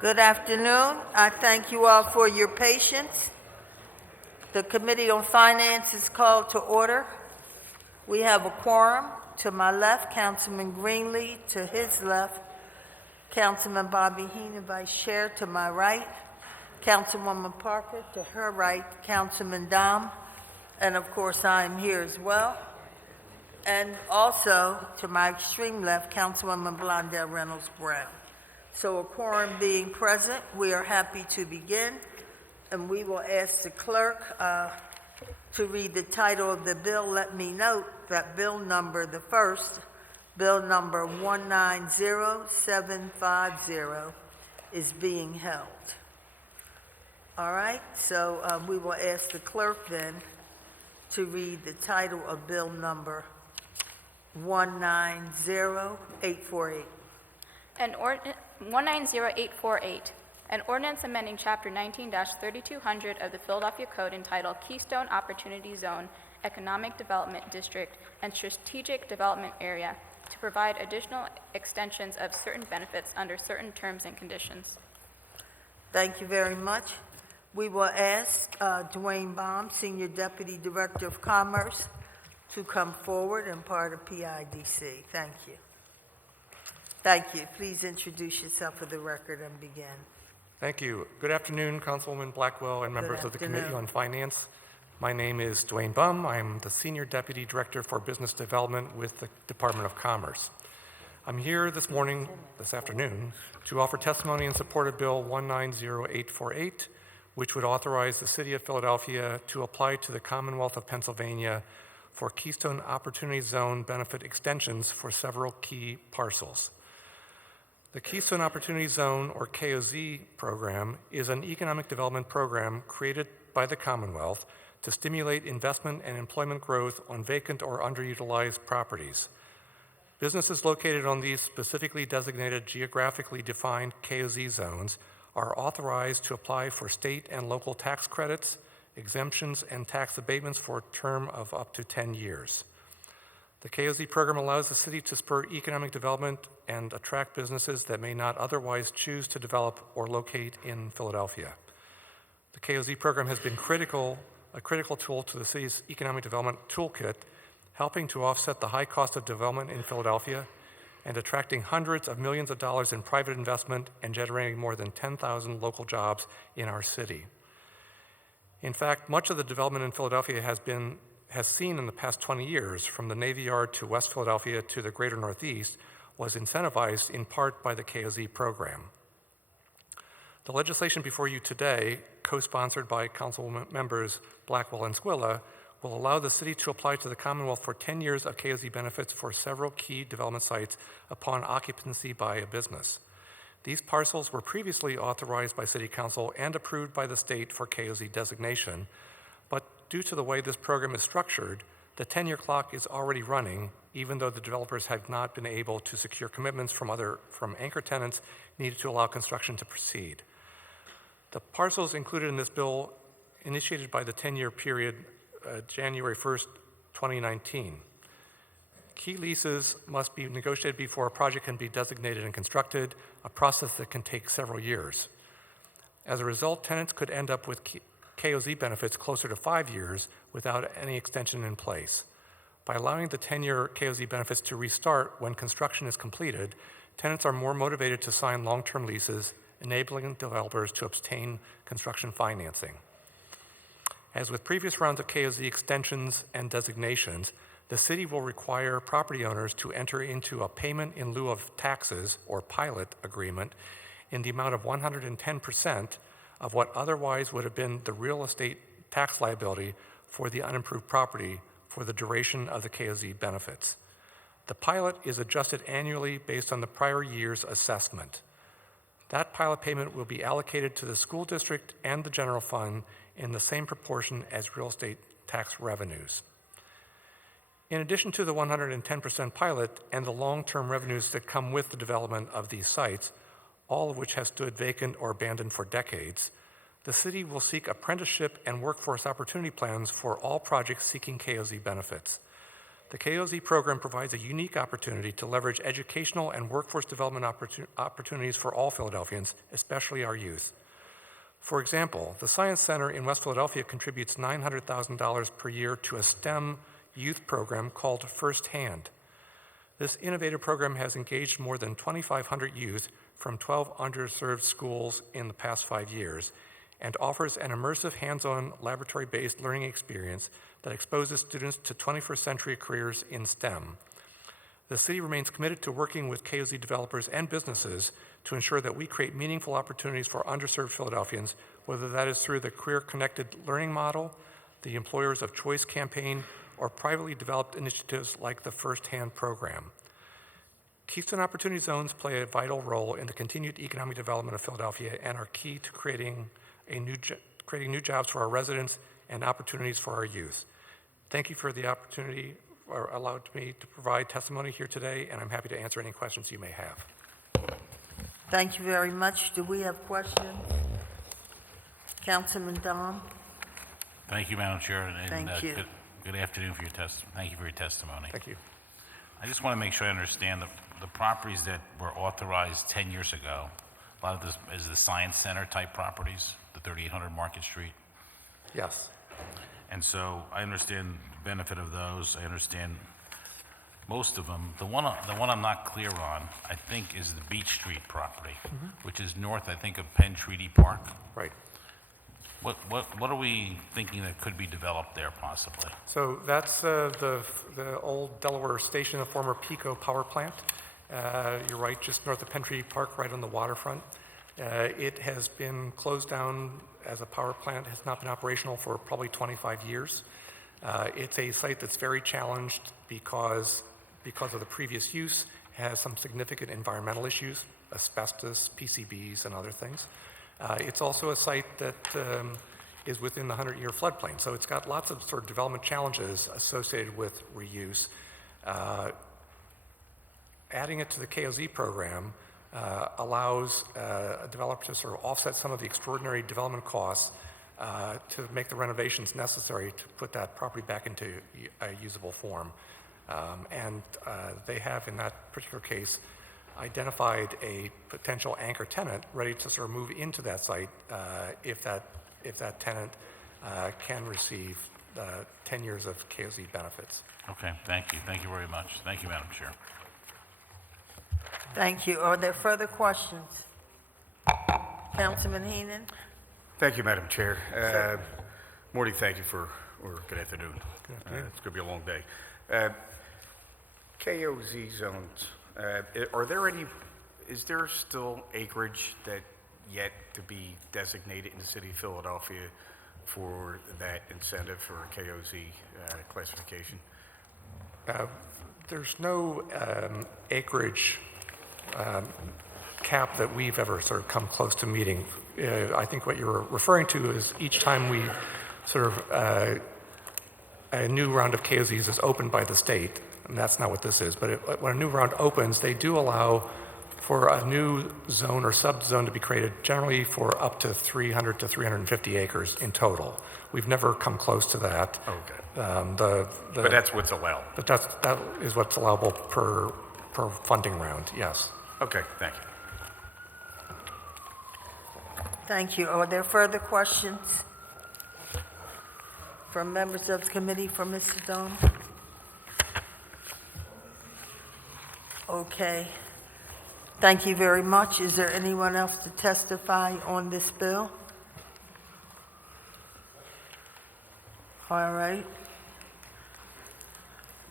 Good afternoon. I thank you all for your patience. The Committee on Finance is called to order. We have a quorum. To my left, Councilman Greenlee. To his left, Councilman Bobby Heenan, Vice Chair. To my right, Councilwoman Parker. To her right, Councilman Dom. And of course, I am here as well. And also, to my extreme left, Councilwoman Blondell Reynolds Brown. So a quorum being present, we are happy to begin, and we will ask the clerk to read the title of the bill. Let me note that bill number, the first, bill number 190750 is being held. All right, so we will ask the clerk then to read the title of bill number 190848. 190848, an ordinance amending Chapter 19-3200 of the Philadelphia Code entitled Keystone Opportunity Zone, Economic Development District, and Strategic Development Area to provide additional extensions of certain benefits under certain terms and conditions. Thank you very much. We will ask Dwayne Baum, Senior Deputy Director of Commerce, to come forward and part of PIDC. Thank you. Thank you. Please introduce yourself for the record and begin. Thank you. Good afternoon, Councilwoman Blackwell and members of the Committee on Finance. My name is Dwayne Baum. I'm the Senior Deputy Director for Business Development with the Department of Commerce. I'm here this afternoon, to offer testimony in support of Bill 190848, which would authorize the City of Philadelphia to apply to the Commonwealth of Pennsylvania for Keystone Opportunity Zone benefit extensions for several key parcels. The Keystone Opportunity Zone, or KOZ program, is an economic development program created by the Commonwealth to stimulate investment and employment growth on vacant or underutilized properties. Businesses located on these specifically designated geographically defined KOZ zones are authorized to apply for state and local tax credits, exemptions, and tax abatements for a term of up to 10 years. The KOZ program allows the city to spur economic development and attract businesses that may not otherwise choose to develop or locate in Philadelphia. The KOZ program has been a critical tool to the city's economic development toolkit, helping to offset the high cost of development in Philadelphia and attracting hundreds of millions of dollars in private investment and generating more than 10,000 local jobs in our city. In fact, much of the development in Philadelphia has seen in the past 20 years, from the Navy Yard to West Philadelphia to the greater Northeast, was incentivized in part by the KOZ program. The legislation before you today, co-sponsored by Council members Blackwell and Squilla, will allow the city to apply to the Commonwealth for 10 years of KOZ benefits for several key development sites upon occupancy by a business. These parcels were previously authorized by City Council and approved by the state for KOZ designation, but due to the way this program is structured, the 10-year clock is already running, even though the developers have not been able to secure commitments from anchor tenants needed to allow construction to proceed. The parcels included in this bill initiated by the 10-year period, January 1st, 2019. Key leases must be negotiated before a project can be designated and constructed, a process that can take several years. As a result, tenants could end up with KOZ benefits closer to 5 years without any extension in place. By allowing the 10-year KOZ benefits to restart when construction is completed, tenants are more motivated to sign long-term leases, enabling developers to obtain construction financing. As with previous rounds of KOZ extensions and designations, the city will require property owners to enter into a payment in lieu of taxes, or pilot agreement, in the amount of 110% of what otherwise would have been the real estate tax liability for the unimproved property for for the duration of the KOZ benefits. The pilot is adjusted annually based on the prior year's assessment. That pilot payment will be allocated to the school district and the general fund in the same proportion as real estate tax revenues. In addition to the 110% pilot and the long-term revenues that come with the development of these sites, all of which has stood vacant or abandoned for decades, the city will seek apprenticeship and workforce opportunity plans for all projects seeking KOZ benefits. The KOZ program provides a unique opportunity to leverage educational and workforce development opportunities for all Philadelphians, especially our youth. For example, the Science Center in West Philadelphia contributes $900,000 per year to a STEM youth program called First Hand. This innovative program has engaged more than 2,500 youth from 12 underserved schools in the past 5 years and offers an immersive hands-on laboratory-based learning experience that exposes students to 21st century careers in STEM. The city remains committed to working with KOZ developers and businesses to ensure that we create meaningful opportunities for underserved Philadelphians, whether that is through the career-connected learning model, the Employers of Choice campaign, or privately developed initiatives like the First Hand program. Keystone Opportunity Zones play a vital role in the continued economic development of Philadelphia and are key to creating new jobs for our residents and opportunities for our youth. Thank you for the opportunity or allowed me to provide testimony here today, and I'm happy to answer any questions you may have. Thank you very much. Do we have questions? Councilman Dom? Thank you, Madam Chair, and Thank you. Good afternoon for your Thank you for your testimony. Thank you. I just want to make sure I understand the properties that were authorized 10 years ago. A lot of this is the Science Center type properties, the 3800 Market Street. Yes. And so I understand the benefit of those. I understand most of them. The one I'm not clear on, I think, is the Beach Street property, which is north, I think, of Penn Treaty Park. Right. What are we thinking that could be developed there possibly? So that's the old Delaware Station, the former Pico power plant. You're right, just north of Penn Treaty Park, right on the waterfront. It has been closed down as a power plant, has not been operational for probably 25 years. It's a site that's very challenged because of the previous use, has some significant environmental issues, asbestos, PCBs, and other things. It's also a site that is within the 100-year floodplain, so it's got lots of sort of development challenges associated with reuse. Adding it to the KOZ program allows a developer to sort of offset some of the extraordinary development costs to make the renovations necessary to put that property back into a usable form. And they have, in that particular case, identified a potential anchor tenant ready to sort of move into that site if that tenant can receive 10 years of KOZ benefits. Okay, thank you. Thank you very much. Thank you, Madam Chair. Thank you. Are there further questions? Councilman Heenan? Thank you, Madam Chair. Morning, thank you or good afternoon. It's going to be a long day. KOZ zones, is there still acreage that yet to be designated in the city of Philadelphia for that incentive for KOZ classification? There's no acreage cap that we've ever sort of come close to meeting. I think what you're referring to is each time we sort of a new round of KOZs is opened by the state, and that's not what this is, but when a new round opens, they do allow for a new zone or sub-zone to be created, generally for up to 300 to 350 acres in total. We've never come close to that. Okay. But that's what's allowed? But that is what's allowable per funding round, yes. Okay, thank you. Thank you. Are there further questions from members of the committee for Mr. Dohm? Okay. Thank you very much. Is there anyone else to testify on this bill? All right.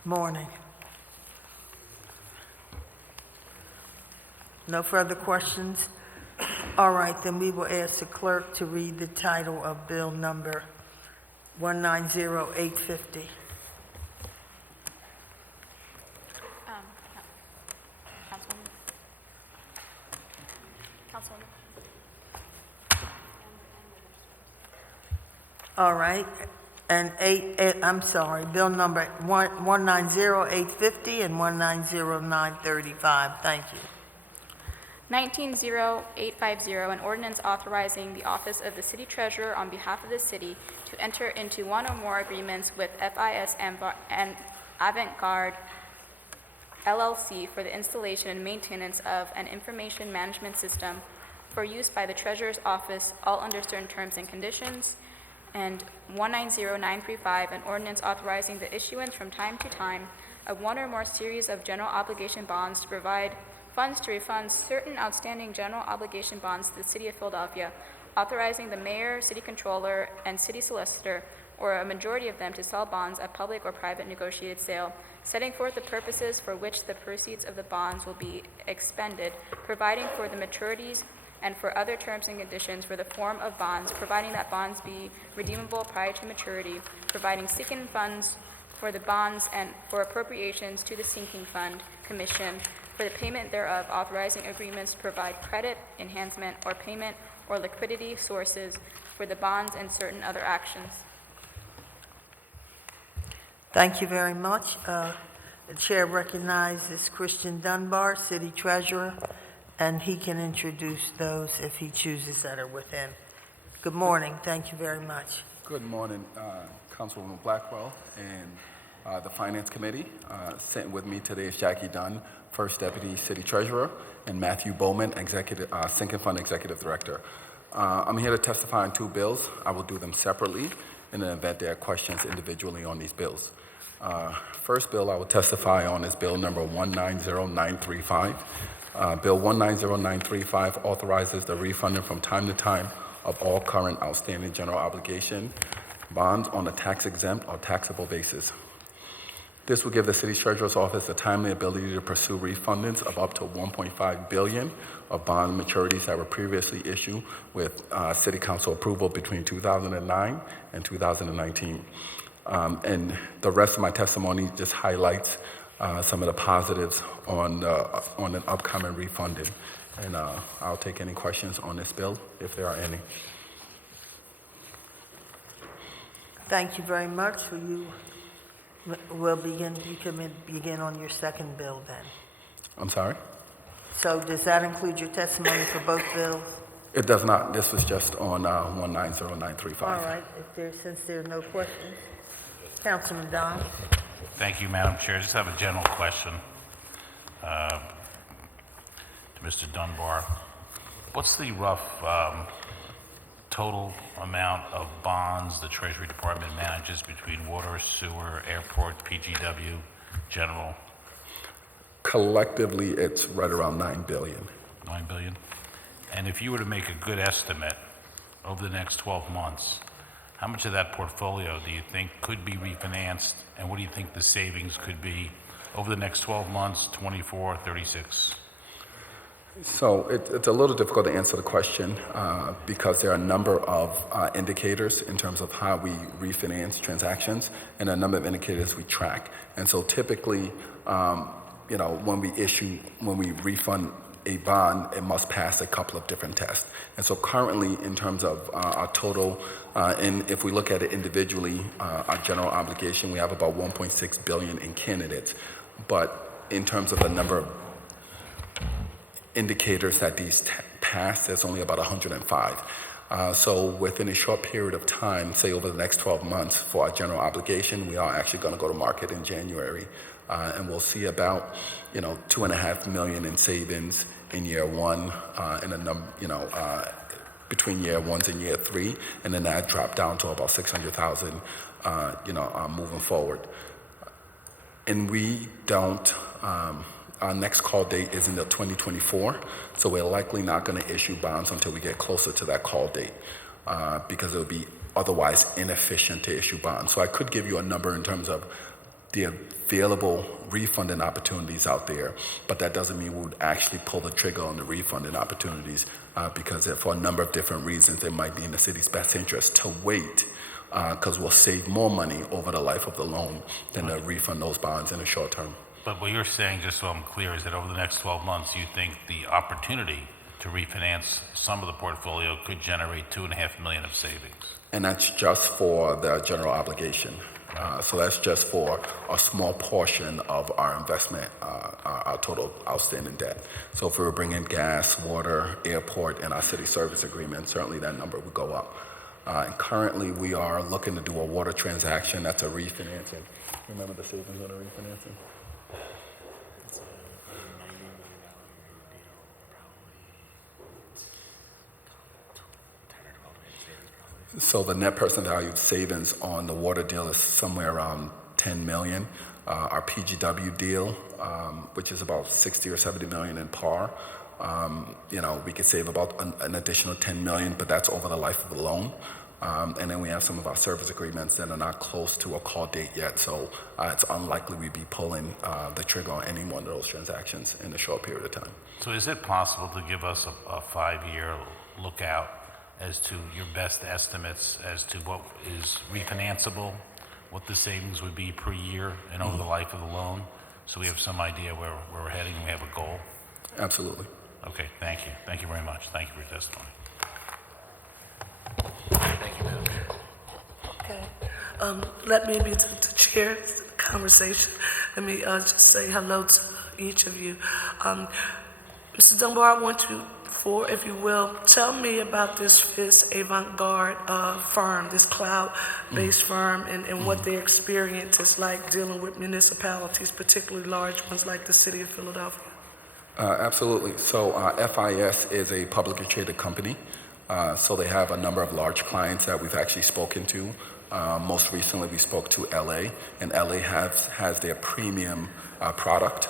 Morning. No further questions? All right, then we will ask the clerk to read the title of bill number 190850. Councilwoman. Councilwoman. All right, and bill number 190-850 and 190-935. Thank you. 190850, an ordinance authorizing the office of the city treasurer on behalf of the city to enter into one or more agreements with FIS AvantGard LLC for the installation and maintenance of an information management system for use by the treasurer's office, all under certain terms and conditions. And 190935, an ordinance authorizing the issuance from time to time of one or more series of general obligation bonds to provide funds to refund certain outstanding general obligation bonds to the City of Philadelphia, authorizing the mayor, city controller, and city solicitor, or a majority of them, to sell bonds at public or private negotiated sale, setting forth the purposes for which the proceeds of the bonds will be expended, providing for the maturities and for other terms and conditions for the form of bonds, providing that bonds be redeemable prior to maturity, providing sinking funds for the bonds and for appropriations to the sinking fund commission for the payment thereof, authorizing agreements to provide credit, enhancement, or payment or liquidity sources for the bonds and certain other actions. Thank you very much. The chair recognizes Christian Dunbar, city treasurer, and he can introduce those if he chooses that are within. Good morning. Thank you very much. Good morning, Councilwoman Blackwell and the Finance Committee. Sitting with me today is Jackie Dunn, First Deputy City Treasurer, and Matthew Bowman, Sinking Fund Executive Director. I'm here to testify on two bills. I will do them separately in the event there are questions individually on these bills. First bill I will testify on is Bill number 190935. Bill 190935 authorizes the refunding from time to time of all current outstanding general obligation bonds on a tax-exempt or taxable basis. This will give the City Treasurer's Office a timely ability to pursue refundings of up to $1.5 billion of bond maturities that were previously issued with City Council approval between 2009 and 2019. And the rest of my testimony just highlights some of the positives on an upcoming refunding. And I'll take any questions on this bill if there are any. Thank you very much. You can begin on your second bill then. I'm sorry? So does that include your testimony for both bills? It does not. This was just on 190935. All right, since there are no questions. Councilman Don. Thank you, Madam Chair. I just have a general question to Mr. Dunbar. What's the rough total amount of bonds the Treasury Department manages between water, sewer, airport, PGW, general? Collectively, it's right around $9 billion. $9 billion? And if you were to make a good estimate over the next 12 months, how much of that portfolio do you think could be refinanced, and what do you think the savings could be over the next 12 months, 24, 36? So it's a little difficult to answer the question because there are a number of indicators in terms of how we refinance transactions and a number of indicators we track. And so typically, when we refund a bond, it must pass a couple of different tests. And so currently, in terms of our total, and if we look at it individually, our general obligation, we have about $1.6 billion in candidates. But in terms of the number of indicators that these pass, there's only about 105. So within a short period of time, say over the next 12 months for our general obligation, we are actually going to go to market in January. And we'll see about, $2.5 million in savings in year one, between year ones and year three, and then that dropped down to about 600,000, moving forward. And we don't. Our next call date is until 2024, so we're likely not going to issue bonds until we get closer to that call date, because it would be otherwise inefficient to issue bonds. So I could give you a number in terms of the available refunding opportunities out there, but that doesn't mean we would actually pull the trigger on the refunding opportunities because for a number of different reasons, it might be in the city's best interest to wait because we'll save more money over the life of the loan than to refund those bonds in the short term. But what you're saying, just so I'm clear, is that over the next 12 months, you think the opportunity to refinance some of the portfolio could generate $2.5 million of savings? And that's just for the general obligation. So that's just for a small portion of our investment, our total outstanding debt. So if we were bringing gas, water, airport, and our city service agreement, certainly that number would go up. And currently, we are looking to do a water transaction. That's a refinancing. Remember the savings on the refinancing? So the net present value savings on the water deal is somewhere around $10 million. Our PGW deal, which is about $60 or $70 million in par, we could save about an additional $10 million, but that's over the life of the loan. And then we have some of our service agreements that are not close to a call date yet, so it's unlikely we'd be pulling the trigger on any one of those transactions in a short period of time. So is it possible to give us a 5-year lookout as to your best estimates as to what is refinanceable, what the savings would be per year and over the life of the loan, so we have some idea where we're heading and we have a goal? Absolutely. Okay, thank you. Thank you very much. Thank you for your testimony. Thank you, Madam Chair. Okay. Let me be the chair of the conversation. Let me just say hello to each of you. Mr. Dunbar, I want you, if you will, tell me about this FIS AvantGard firm, this cloud-based firm, and what their experience is like dealing with municipalities, particularly large ones like the city of Philadelphia. Absolutely. So FIS is a publicly traded company. So they have a number of large clients that we've actually spoken to. Most recently, we spoke to LA, and LA has their premium product.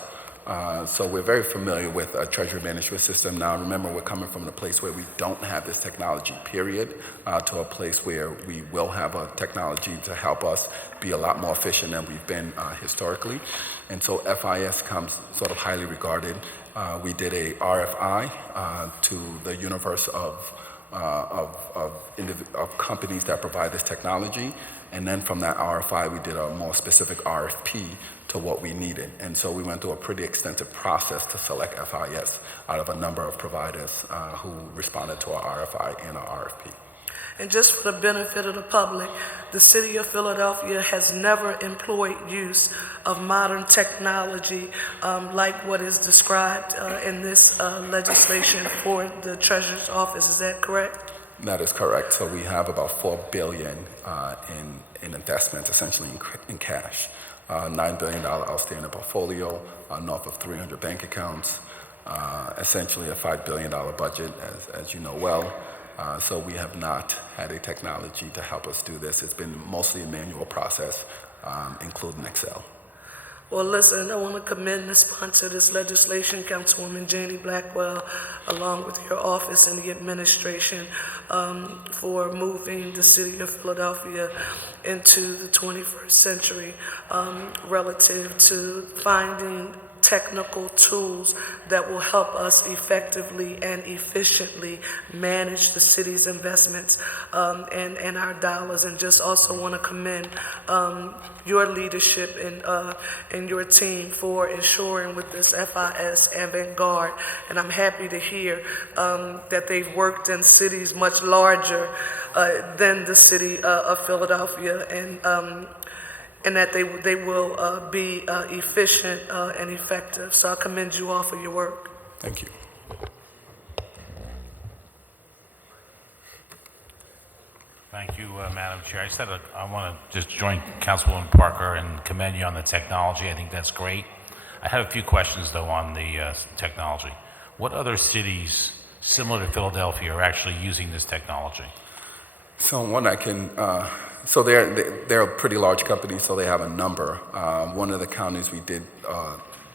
So we're very familiar with a treasury management system. Now, remember, we're coming from a place where we don't have this technology, period, to a place where we will have a technology to help us be a lot more efficient than we've been historically. And so FIS comes sort of highly regarded. We did a RFI to the universe of companies that provide this technology, and then from that RFI we did a more specific RFP to what we needed, and so we went through a pretty extensive process to select FIS out of a number of providers who responded to our RFI and our RFP. And just for the benefit of the public, the city of Philadelphia has never employed use of modern technology like what is described in this legislation for the Treasurer's Office. Is that correct? That is correct. So we have about $4 billion in investments, essentially in cash. $9 billion outstanding portfolio, north of 300 bank accounts, essentially a $5 billion budget, as you know well. So we have not had a technology to help us do this. It's been mostly a manual process, including Excel. Well, listen, I want to commend the sponsor of this legislation, Councilwoman Janie Blackwell, along with your office and the administration, for moving the city of Philadelphia into the 21st century relative to finding technical tools that will help us effectively and efficiently manage the city's investments and our dollars. And just also want to commend your leadership and your team for ensuring with this FIS AvantGard. And I'm happy to hear that they've worked in cities much larger than the city of Philadelphia, and that they will be efficient and effective. So I commend you all for your work. Thank you. Thank you, Madam Chair. I want to just join Councilwoman Parker and commend you on the technology. I think that's great. I have a few questions, though, on the technology. What other cities similar to Philadelphia are actually using this technology? So one I can... So they're a pretty large company, so they have a number. One of the counties we did,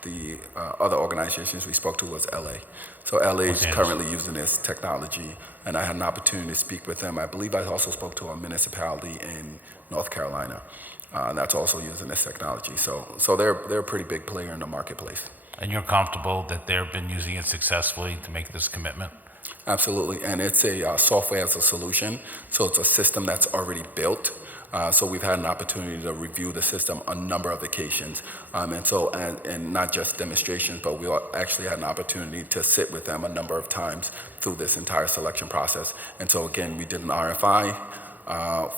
the other organizations we spoke to was LA. So LA is currently using this technology, and I had an opportunity to speak with them. I believe I also spoke to a municipality in North Carolina that's also using this technology. So they're a pretty big player in the marketplace. And you're comfortable that they've been using it successfully to make this commitment? Absolutely, and it's a software as a solution, so it's a system that's already built. So we've had an opportunity to review the system on a number of occasions. And not just demonstrations, but we actually had an opportunity to sit with them a number of times through this entire selection process. And so again, we did an RFI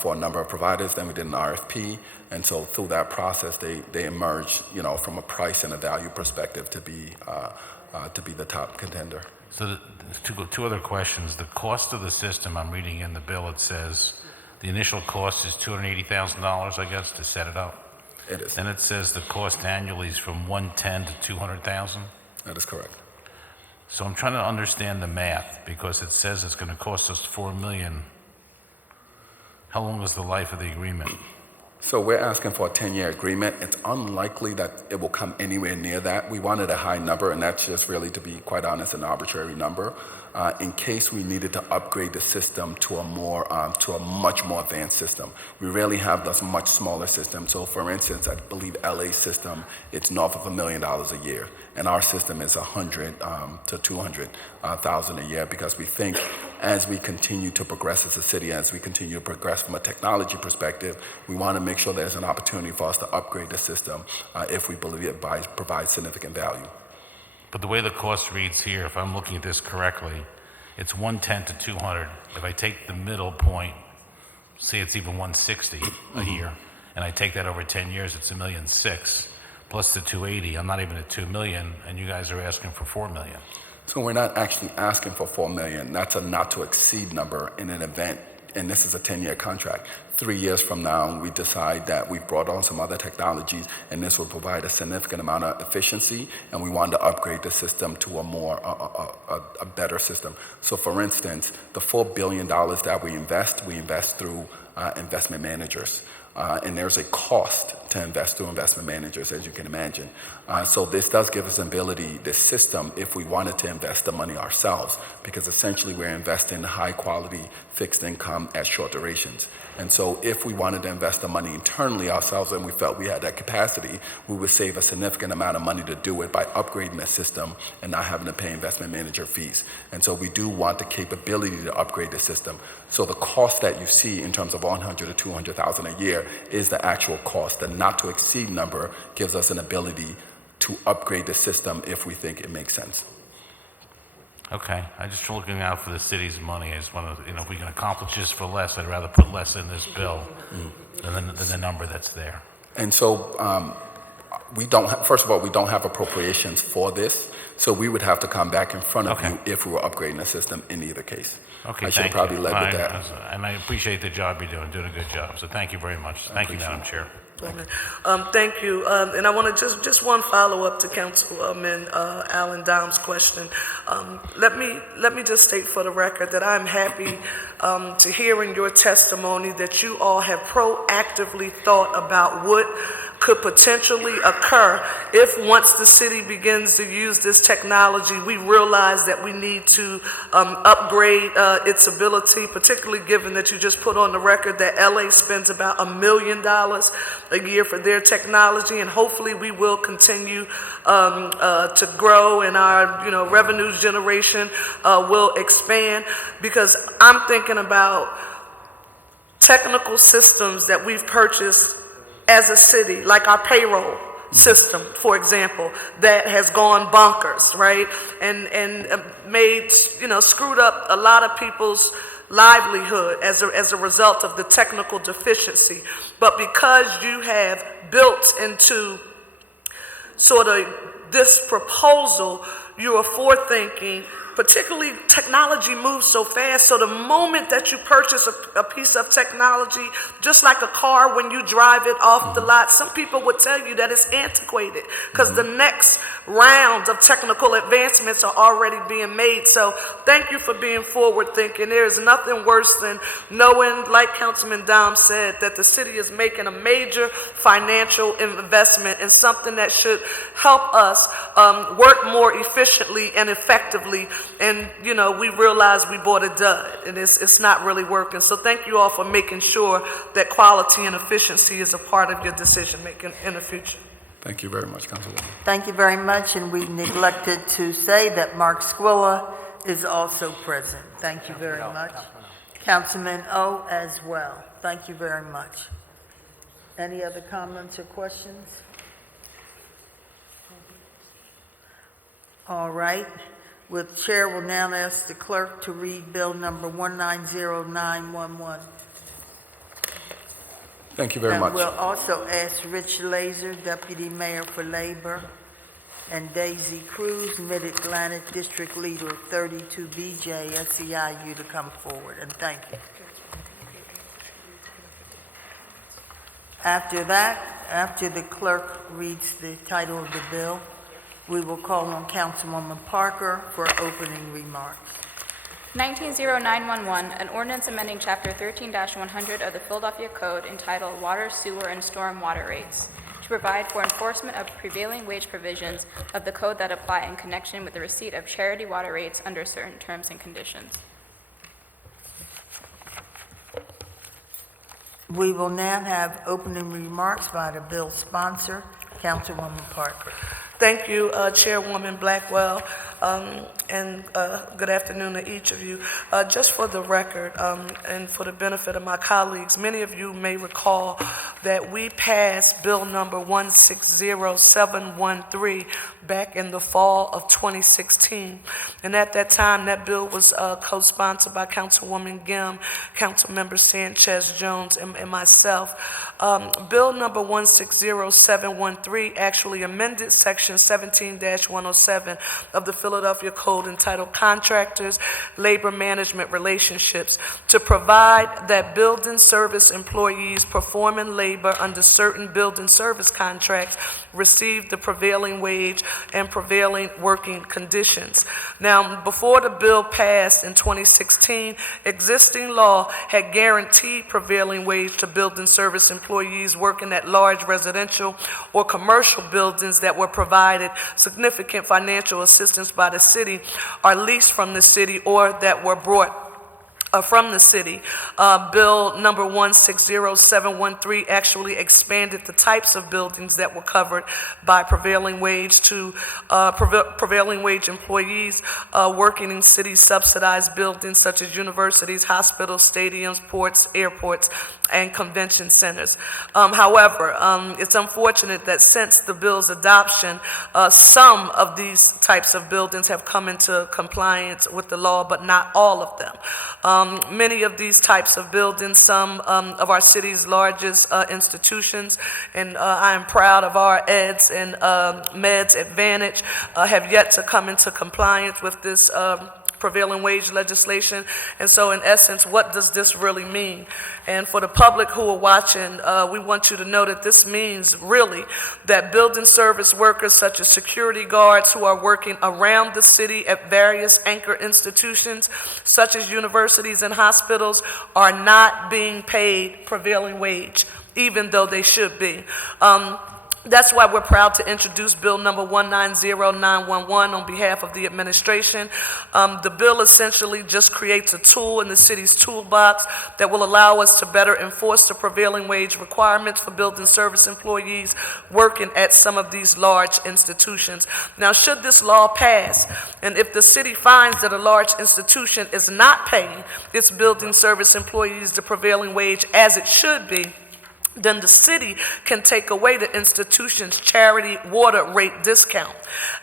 for a number of providers, then we did an RFP. And so through that process, they emerged, from a price and a value perspective to be the top contender. So two other questions. The cost of the system, I'm reading in the bill, it says the initial cost is $280,000, I guess, to set it up. It is. Then it says the cost annually is from $110,000 to $200,000. That is correct. So I'm trying to understand the math because it says it's going to cost us $4 million. How long is the life of the agreement? So we're asking for a 10-year agreement. It's unlikely that it will come anywhere near that. We wanted a high number, and that's just really, to be quite honest, an arbitrary number. In case we needed to upgrade the system to a much more advanced system. We rarely have this much smaller system. So for instance, I believe LA's system, it's north of $1 million a year. And our system is 100 to 200,000 a year, because we think as we continue to progress as a city, as we continue to progress from a technology perspective, we want to make sure there's an opportunity for us to upgrade the system if we believe it provides significant value. But the way the cost reads here, if I'm looking at this correctly, it's 110 to 200. If I take the middle point, say it's even 160 a year, and I take that over 10 years, it's $1.6 million plus the 280. I'm not even at 2 million, and you guys are asking for 4 million. So we're not actually asking for 4 million. That's a not to exceed number in an event, and this is a 10-year contract. 3 years from now, we decide that we've brought on some other technologies, and this will provide a significant amount of efficiency, and we want to upgrade the system to a better system. So for instance, the $4 billion that we invest through investment managers. And there's a cost to invest through investment managers, as you can imagine. So this does give us an ability, this system, if we wanted to invest the money ourselves, because essentially we're investing high quality fixed income at short durations. And so if we wanted to invest the money internally ourselves and we felt we had that capacity, we would save a significant amount of money to do it by upgrading the system and not having to pay investment manager fees. And so we do want the capability to upgrade the system. So the cost that you see in terms of 100 to 200,000 a year is the actual cost. The not to exceed number gives us an ability to upgrade the system if we think it makes sense. Okay, I'm just looking out for the city's money. I just want to, if we can accomplish this for less, I'd rather put less in this bill than the number that's there. And so we don't, first of all, we don't have appropriations for this, so we would have to come back in front of you if we were upgrading the system in either case. Okay, I should have probably led with that. And I appreciate the job you're doing a good job. So thank you very much. Thank you, Madam Chair. Thank you. And I want to just one follow-up to Councilman Alan Dom's question. Let me just state for the record that I'm happy to hear in your testimony that you all have proactively thought about what could potentially occur if, once the city begins to use this technology, we realize that we need to upgrade its ability, particularly given that you just put on the record that LA spends about $1 million a year for their technology, and hopefully we will continue to grow, and our revenue generation will expand, because I'm thinking about technical systems that we've purchased as a city, like our payroll system, for example, that has gone bonkers, right? And made, screwed up a lot of people's livelihood as a result of the technical deficiency. But because you have built into sort of this proposal, you are forethinking. Particularly, technology moves so fast, so the moment that you purchase a piece of technology, just like a car when you drive it off the lot, some people would tell you that it's antiquated because the next round of technical advancements are already being made. So thank you for being forward thinking. There is nothing worse than knowing, like Councilman Dom said, that the city is making a major financial investment in something that should help us work more efficiently and effectively. And, we realized we bought a dud, and it's not really working. So thank you all for making sure that quality and efficiency is a part of your decision-making in the future. Thank you very much, Councilwoman. Thank you very much, and we neglected to say that Mark Squilla is also present. Thank you very much. Councilman O as well. Thank you very much. Any other comments or questions? All right. The chair will now ask the clerk to read bill number 190911. Thank you very And much. we'll also ask Rich Laser, Deputy Mayor for Labor, and Daisy Cruz, Mid-Atlantic District Leader of 32BJ SEIU to come forward, and thank you. After that, after the clerk reads the title of the bill, we will call on Councilwoman Parker for opening remarks. 190911, an ordinance amending Chapter 13-100 of the Philadelphia Code entitled Water, Sewer, and Storm Water Rates to provide for enforcement of prevailing wage provisions of the code that apply in connection with the receipt of charity water rates under certain terms and conditions. We will now have opening remarks by the bill's sponsor, Councilwoman Parker. Thank you, Chairwoman Blackwell, and good afternoon to each of you. Just for the record, and for the benefit of my colleagues, many of you may recall that we passed Bill number 160713 back in the fall of 2016. And at that time, that bill was co-sponsored by Councilwoman Gim, Councilmember Sanchez Jones, and myself. Bill number 160713 actually amended Section 17-107 of the Philadelphia Code entitled Contractors, Labor Management Relationships to provide that building service employees performing labor under certain building service contracts receive the prevailing wage and prevailing working conditions. Now, before the bill passed in 2016, existing law had guaranteed prevailing wage to building service employees working at large residential or commercial buildings that were provided significant financial assistance by the city, or leased from the city, or that were brought from the city. Bill number 160713 actually expanded the types of buildings that were covered by prevailing wage to prevailing wage employees working in city subsidized buildings such as universities, hospitals, stadiums, ports, airports, and convention centers. However, it's unfortunate that since the bill's adoption, some of these types of buildings have come into compliance with the law, but not all of them. Many of these types of buildings, some of our city's largest institutions, and I am proud of our EDS and MEDS Advantage, have yet to come into compliance with this prevailing wage legislation. And so in essence, what does this really mean? And for the public who are watching, we want you to know that this means really that building service workers such as security guards who are working around the city at various anchor institutions such as universities and hospitals are not being paid prevailing wage, even though they should be. That's why we're proud to introduce Bill number 190911 on behalf of the administration. The bill essentially just creates a tool in the city's toolbox that will allow us to better enforce the prevailing wage requirements for building service employees working at some of these large institutions. Now, should this law pass, and if the city finds that a large institution is not paying its building service employees the prevailing wage as it should be, then the city can take away the institution's charity water rate discount.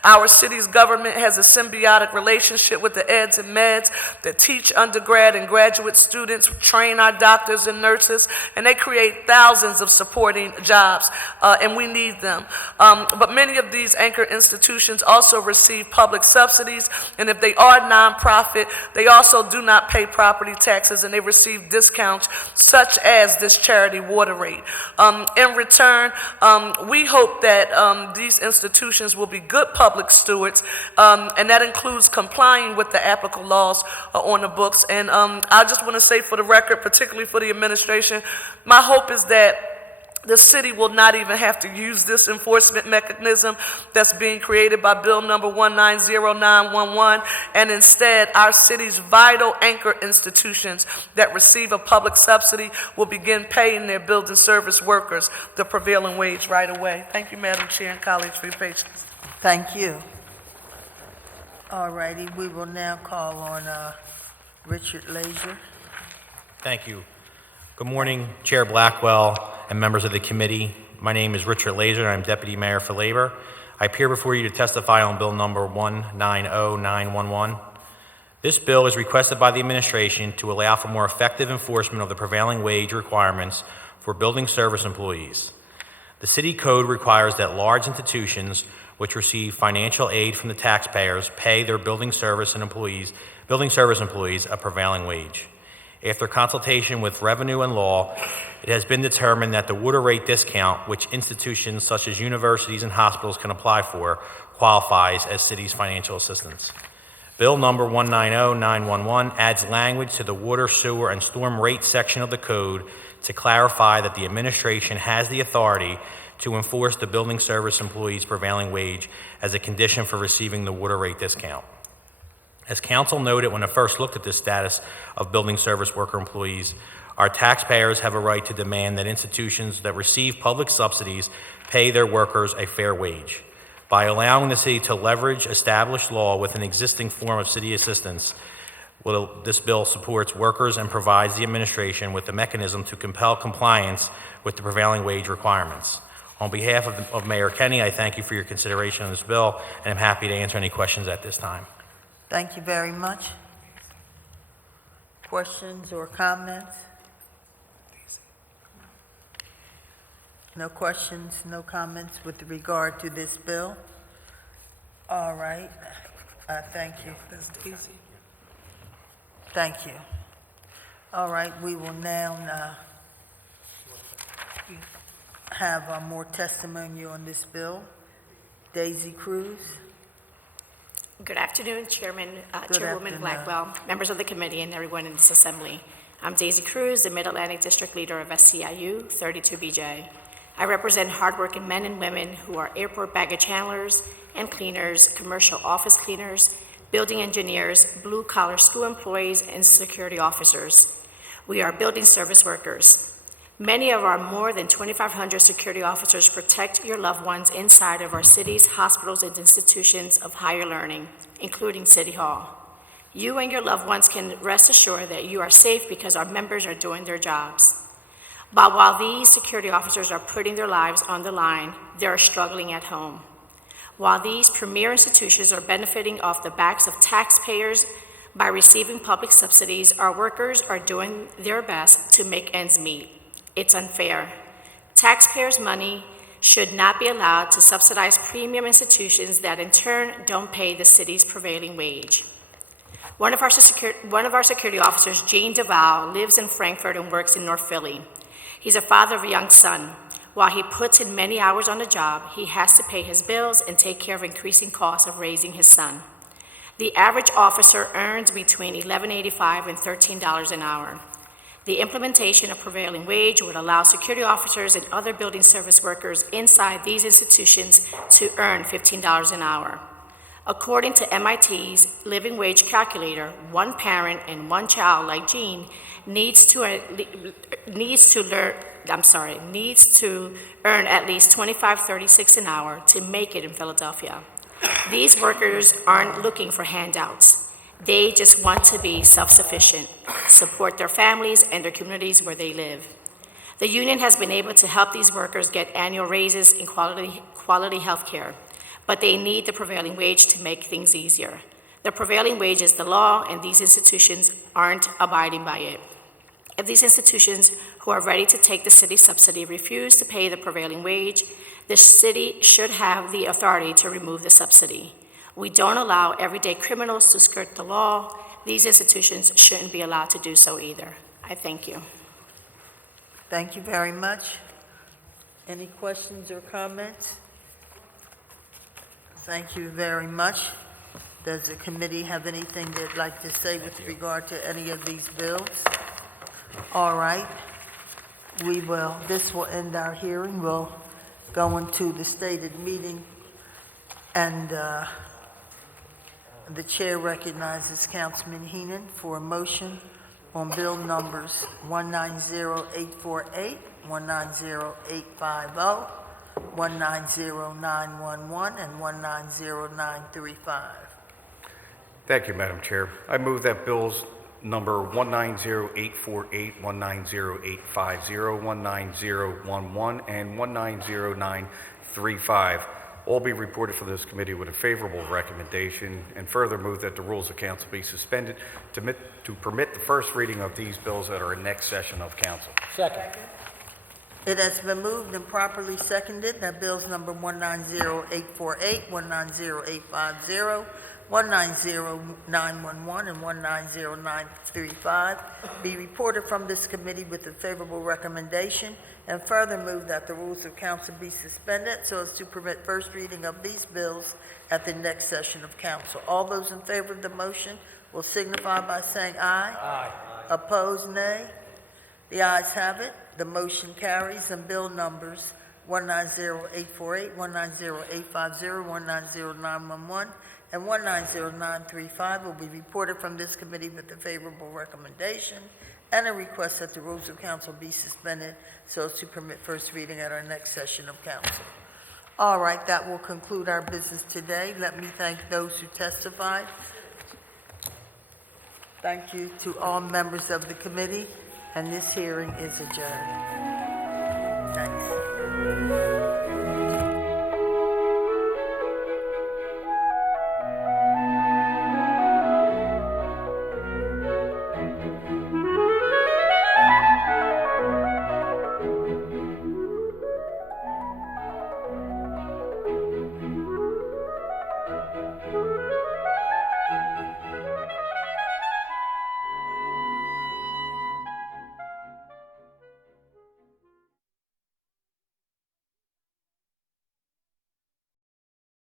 Our city's government has a symbiotic relationship with the EDS and MEDS that teach undergrad and graduate students, train our doctors and nurses, and they create thousands of supporting jobs, and we need them. But many of these anchor institutions also receive public subsidies, and if they are nonprofit, they also do not pay property taxes, and they receive discounts such as this charity water rate. In return, we hope that these institutions will be good public stewards, and that includes complying with the applicable laws on the books. And I just want to say for the record, particularly for the administration, my hope is that the city will not even have to use this enforcement mechanism that's being created by Bill number 190911, and instead our city's vital anchor institutions that receive a public subsidy will begin paying their building service workers the prevailing wage right away. Thank you, Madam Chair and colleagues, for your patience. Thank you. All righty, we will now call on Richard Lazier. Thank you. Good morning, Chair Blackwell and members of the committee. My name is Richard Laser, and I'm Deputy Mayor for Labor. I appear before you to testify on Bill number 190911. This bill is requested by the administration to allow for more effective enforcement of the prevailing wage requirements for building service employees. The city code requires that large institutions which receive financial aid from the taxpayers pay their building service employees a prevailing wage. After consultation with Revenue and Law, it has been determined that the water rate discount, which institutions such as universities and hospitals can apply for, qualifies as city's financial assistance. Bill number 190911 adds language to the water, sewer, and storm rate section of the code to clarify that the administration has the authority to enforce the building service employees' prevailing wage as a condition for receiving the water rate discount. As Council noted when it first looked at the status of building service worker employees, our taxpayers have a right to demand that institutions that receive public subsidies pay their workers a fair wage. By allowing the city to leverage established law with an existing form of city assistance, this bill supports workers and provides the administration with the mechanism to compel compliance with the prevailing wage requirements. On behalf of Mayor Kenny, I thank you for your consideration on this bill, and I'm happy to answer any questions at this time. Thank you very much. Questions or comments? No questions, no comments with regard to this bill? All right. Thank you. That's easy. Thank you. All right, we will now have more testimony on this bill. Daisy Cruz. Good afternoon, Chairman, Good Chairwoman afternoon. Blackwell, members of the committee, and everyone in this assembly. I'm Daisy Cruz, the Mid-Atlantic District Leader of SCIU 32BJ. I represent hardworking men and women who are airport baggage handlers and cleaners, commercial office cleaners, building engineers, blue-collar school employees, and security officers. We are building service workers. Many of our more than 2,500 security officers protect your loved ones inside of our cities, hospitals, and institutions of higher learning, including City Hall. You and your loved ones can rest assured that you are safe because our members are doing their jobs. But while these security officers are putting their lives on the line, they are struggling at home. While these premier institutions are benefiting off the backs of taxpayers by receiving public subsidies, our workers are doing their best to make ends meet. It's unfair. Taxpayers' money should not be allowed to subsidize premium institutions that in turn don't pay the city's prevailing wage. One of our security officers, Jane DeVal, lives in Frankfurt and works in North Philly. He's a father of a young son. While he puts in many hours on the job, he has to pay his bills and take care of increasing costs of raising his son. The average officer earns between $11.85 and $13 an hour. The implementation of prevailing wage would allow security officers and other building service workers inside these institutions to earn $15 an hour. According to MIT's living wage calculator, one parent and one child like Jean needs to earn at least $25.36 an hour to make it in Philadelphia. These workers aren't looking for handouts. They just want to be self-sufficient, support their families and their communities where they live. The union has been able to help these workers get annual raises and quality health care, but they need the prevailing wage to make things easier. The prevailing wage is the law, and these institutions aren't abiding by it. If these institutions who are ready to take the city subsidy refuse to pay the prevailing wage, the city should have the authority to remove the subsidy. We don't allow everyday criminals to skirt the law. These institutions shouldn't be allowed to do so either. I thank you. Thank you very much. Any questions or comments? Thank you very much. Does the committee have anything they'd like to say with regard to any of these bills? All right. This will end our hearing. We'll go into the stated meeting, and the chair recognizes Councilman Heenan for a motion on bill numbers 190848, 190850, 190911, and 190935. Thank you, Madam Chair. I move that bills number 190848, 190850, 19011, and 190935 all be reported for this committee with a favorable recommendation, and further move that the rules of council be suspended to permit the first reading of these bills at our next session of council. It has been moved and properly seconded that bills number 190848, 190850, 190911, and 190935 be reported from this committee with a favorable recommendation, and further move that the rules of council be suspended so as to permit first reading of these bills at the next session of council. All those in favor of the motion will signify by saying aye. Aye. Opposed, nay. The ayes have it. The motion carries, and bill numbers 190848, 190850, 190911, and 190935 will be reported from this committee with a favorable recommendation and a request that the rules of council be suspended so as to permit first reading at our next session of council. All right, that will conclude our business today. Let me thank those who testified. Thank you to all members of the committee, and this hearing is adjourned. Thanks.